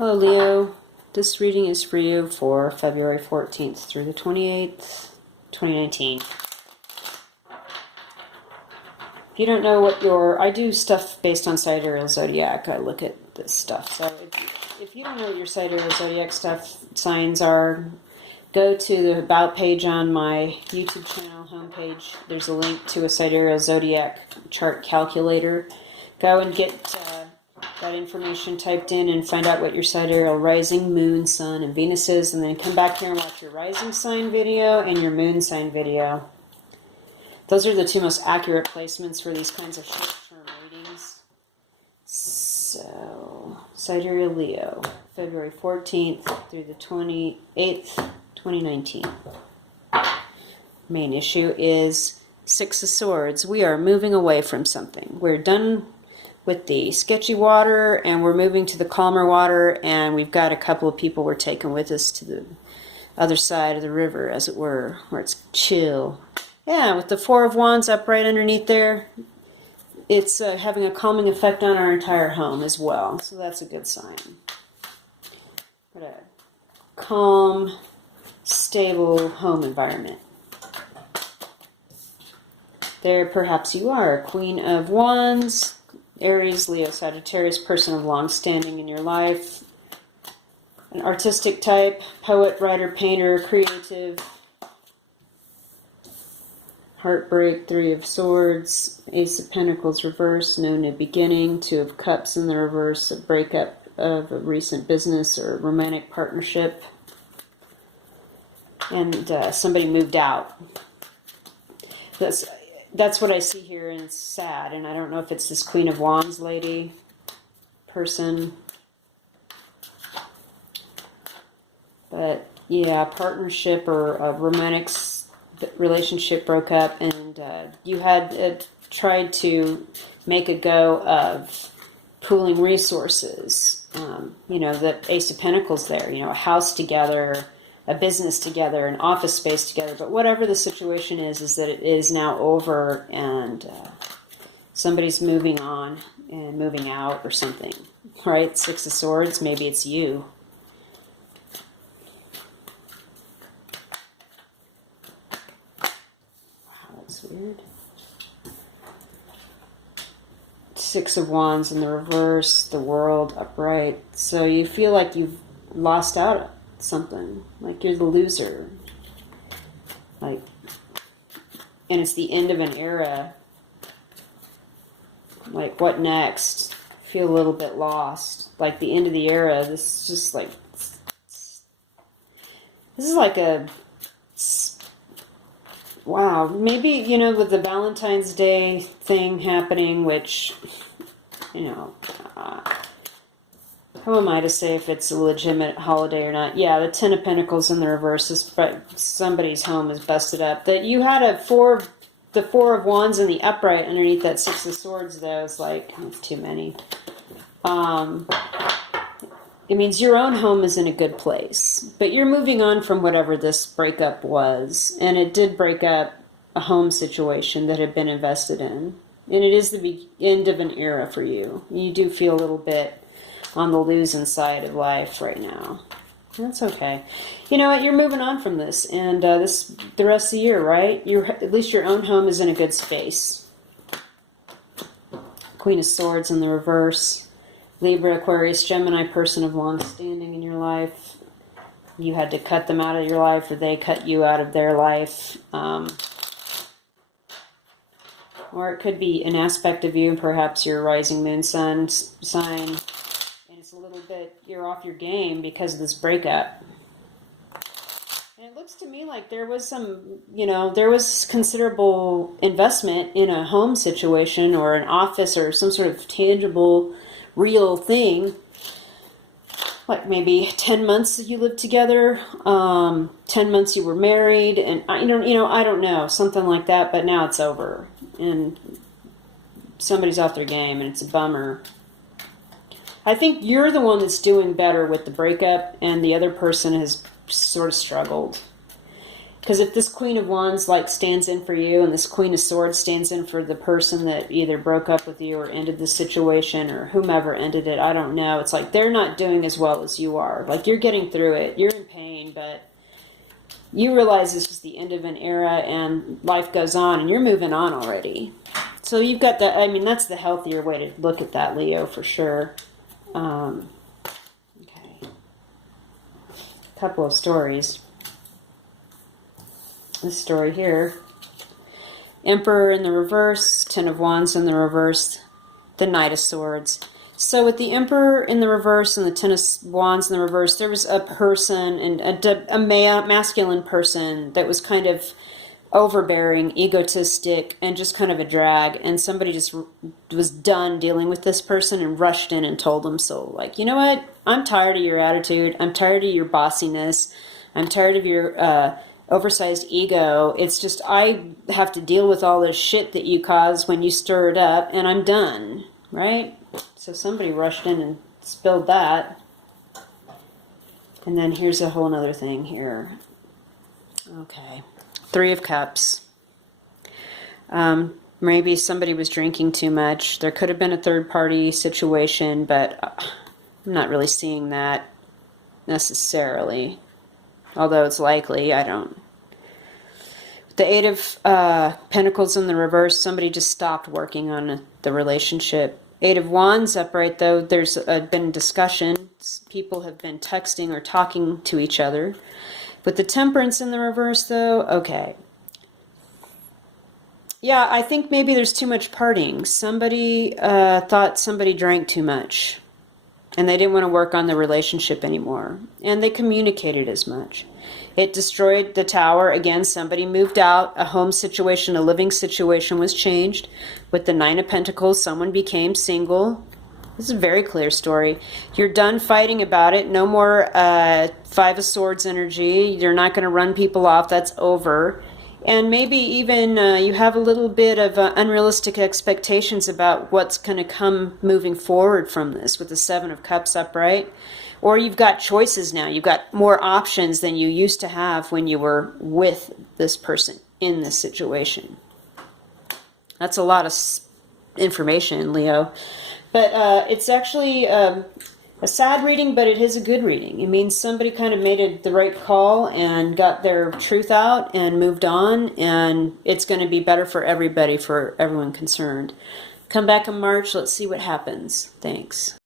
Hello Leo, this reading is for you for February 14th through the 28th, 2019. If you don't know what I do stuff based on Sidereal Zodiac, I look at this stuff. So if you don't know what your Sidereal Zodiac signs are, go to the About page on my YouTube channel homepage. There's a link to a Sidereal Zodiac chart calculator. Go and get that information typed in and find out what your sidereal rising, moon, sun, and Venus is, and then come back here and watch your rising sign video and your moon sign video. Those are the two most accurate placements for these kinds of short-term readings. So, Sidereal Leo, February 14th through the 28th, 2019. Main issue is Six of Swords. We are moving away from something. We're done with the sketchy water and we're moving to the calmer water, and we've got a couple of people we're taking with us to the other side of the river, as it were, where it's chill. Yeah, with the Four of Wands up right underneath there, it's having a calming effect on our entire home as well, so that's a good sign. But a calm, stable home environment. There, perhaps you are a Queen of Wands, Aries, Leo, Sagittarius, person of long standing in your life, an artistic type, poet, writer, painter, creative, heartbreak, Three of Swords, Ace of Pentacles reverse, no new beginning, Two of Cups in the reverse, a breakup of a recent business or romantic partnership, and somebody moved out. That's what I see here, and it's sad, and I don't know if it's this Queen of Wands lady person. But yeah, partnership or a romantic relationship broke up, and you had tried to make a go of pooling resources. The Ace of Pentacles there, a house together, a business together, an office space together, but whatever the situation is that it is now over, and somebody's moving on and moving out or something, right? Six of Swords, maybe it's you. Wow, that's weird. Six of Wands in the reverse, the World upright. So you feel like you've lost out something, like you're the loser, and it's the end of an era. Like, what next? I feel a little bit lost, like the end of the era. This is like a wow. Maybe with the Valentine's Day thing happening, which how am I to say if it's a legitimate holiday or not? Yeah, the Ten of Pentacles in the reverse is somebody's home is busted up. That you had the Four of Wands in the upright underneath that Six of Swords, though, is like, that's too many. It means your own home is in a good place, but you're moving on from whatever this breakup was, and it did break up a home situation that had been invested in, and it is the end of an era for you. You do feel a little bit on the losing side of life right now. That's okay. You know what? You're moving on from this, and the rest of the year, right? At least your own home is in a good space. Queen of Swords in the reverse. Libra, Aquarius, Gemini, person of long standing in your life. You had to cut them out of your life, or they cut you out of their life. Or it could be an aspect of you, perhaps your rising moon sun sign. A little bit, you're off your game because of this breakup. And it looks to me like there was there was considerable investment in a home situation or an office or some sort of tangible, real thing. Like maybe 10 months that you lived together, 10 months you were married, and I don't know, something like that, but now it's over. And somebody's off their game, and it's a bummer. I think you're the one that's doing better with the breakup, and the other person has sort of struggled. Because if this Queen of Wands like stands in for you, and this Queen of Swords stands in for the person that either broke up with you or ended the situation, or whomever ended it, I don't know. It's like they're not doing as well as you are. Like you're getting through it. You're in pain, but you realize this is the end of an era and life goes on and you're moving on already. So you've got that. I mean, that's the healthier way to look at that, Leo, for sure. Okay. A couple of stories. This story here. Emperor in the reverse, Ten of Wands in the reverse, the Knight of Swords. So with the Emperor in the reverse and the Ten of Wands in the reverse, there was a person, and a masculine person that was kind of overbearing, egotistic, and just kind of a drag. And somebody just was done dealing with this person and rushed in and told them so. Like, you know what? I'm tired of your attitude. I'm tired of your bossiness. I'm tired of your oversized ego. It's just I have to deal with all this shit that you caused when you stir it up, and I'm done. Right? So somebody rushed in and spilled that. And then here's a whole other thing here. Okay. Three of Cups. Maybe somebody was drinking too much. There could have been a third-party situation, but I'm not really seeing that necessarily. Although it's likely, I don't. The Eight of Pentacles in the reverse, somebody just stopped working on the relationship. Eight of Wands upright, though, there's been discussion. People have been texting or talking to each other. With the Temperance in the reverse, though, okay. Yeah, I think maybe there's too much partying. Somebody thought somebody drank too much, and they didn't want to work on the relationship anymore. And they communicated as much. It destroyed the Tower. Again, somebody moved out. A home situation, a living situation was changed. With the Nine of Pentacles, someone became single. This is a very clear story. You're done fighting about it. No more Five of Swords energy. You're not going to run people off. That's over. And maybe even you have a little bit of unrealistic expectations about what's going to come moving forward from this with the Seven of Cups upright. Or you've got choices now. You've got more options than you used to have when you were with this person in this situation. That's a lot of information, Leo. But it's actually a sad reading, but it is a good reading. It means somebody kind of made the right call and got their truth out and moved on, and it's going to be better for everybody, for everyone concerned. Come back in March. Let's see what happens. Thanks.